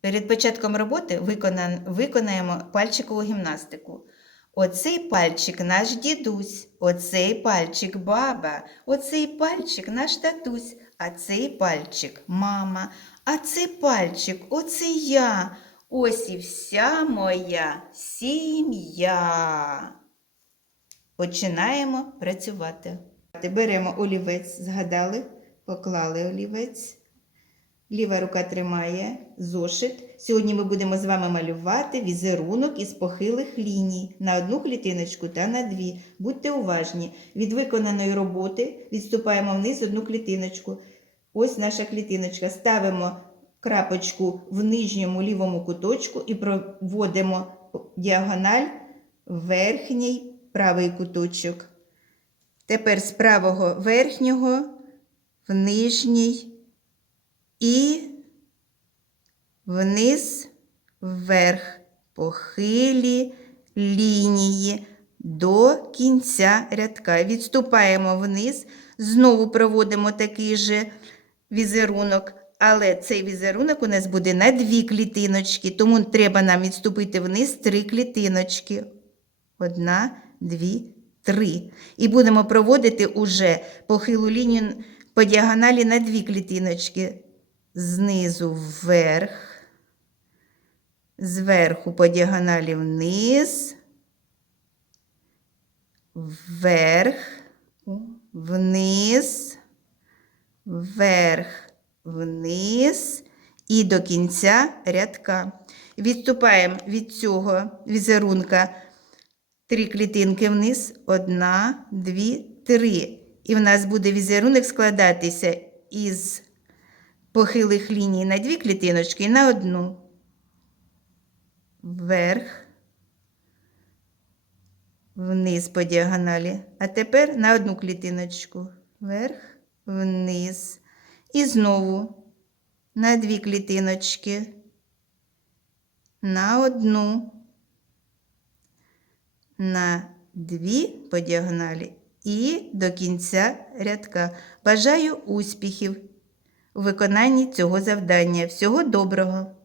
Перед початком роботи виконаємо пальчикову гімнастику. Оцей пальчик наш дідусь, оцей пальчик баба, оцей пальчик наш татусь, а цей пальчик мама, а цей пальчик оце я. Ось і вся моя сім'я. Починаємо працювати. Беремо олівець, згадали, поклали олівець. Ліва рука тримає зошит. Сьогодні ми будемо з вами малювати візерунок із похилих ліній на одну клітиночку та на дві. Будьте уважні. Від виконаної роботи відступаємо вниз одну клітиночку. Ось наша клітиночка. Ставимо крапочку в нижньому лівому куточку і проводимо діагональ верхній правий куточок. Тепер з правого верхнього в нижній і вниз вверх похилі лінії до кінця рядка. Відступаємо вниз, знову проводимо такий же візерунок, але цей візерунок у нас буде на дві клітиночки, тому треба нам відступити вниз три клітиночки. Одна, дві, три. І будемо проводити уже похилу лінію по діагоналі на дві клітиночки. Знизу вверх, зверху по діагоналі вниз, вверх, вниз, вверх, вниз і до кінця рядка. Відступаємо від цього візерунка три клітинки вниз, одна, дві, три. І в нас буде візерунок складатися із похилих ліній на дві клітиночки і на одну. Вверх, вниз по діагоналі. А тепер на одну клітиночку. Вверх, вниз. І знову на дві клітиночки. На одну. На дві по діагоналі і до кінця рядка. Бажаю успіхів у виконанні цього завдання. Всього доброго!